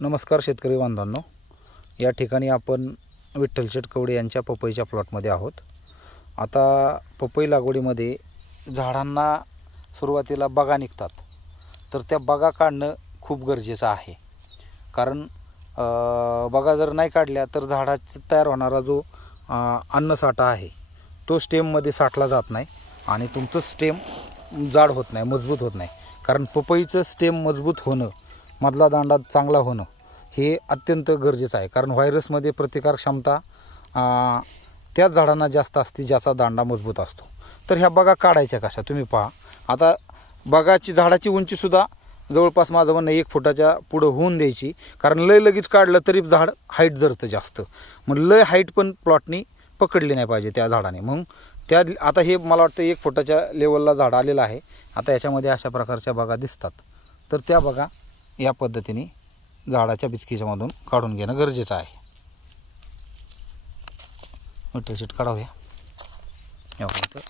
नमस्कार शेतकरी बांधवांनो, या ठिकाणी आपण विठ्ठल शेठ कवडे यांच्या पपईच्या प्लॉटमध्ये आहोत. आता पपई लागवडीमध्ये झाडांना सुरुवातीला बगा निघतात, तर त्या बगा काढणं खूप गरजेचं आहे. कारण बगा जर नाही काढल्या तर झाडाचा तयार होणारा जो अन्नसाठा आहे तो स्टेममध्ये साठला जात नाही आणि तुमचं स्टेम जाड होत नाही, मजबूत होत नाही. कारण पपईचं स्टेम मजबूत होणं, मधला दांडा चांगला होणं हे अत्यंत गरजेचं आहे. कारण व्हायरसमध्ये प्रतिकार क्षमता त्याच झाडांना जास्त असते ज्याचा दांडा मजबूत असतो. तर ह्या बगा काढायच्या कशा तुम्ही पहा. आता बगाची झाडाची उंचीसुद्धा जवळपास माझं म्हणणं 1 फुटाच्या पुढं होऊन द्यायची. कारण लय लगेच काढलं तरी झाड हाईट धरतं जास्त, मग लय हाईट पण प्लॉटनी पकडली नाही पाहिजे त्या झाडाने. मग त्या आता हे मला वाटतं 1 फुटाच्या लेवलला झाड आलेलं आहे. आता याच्यामध्ये अशा प्रकारच्या बगा दिसतात, तर त्या बगा या पद्धतीने झाडाच्या बिचकीच्यामधून काढून घेणं गरजेचं आहे. विठ्ठल शेठ काढावूया.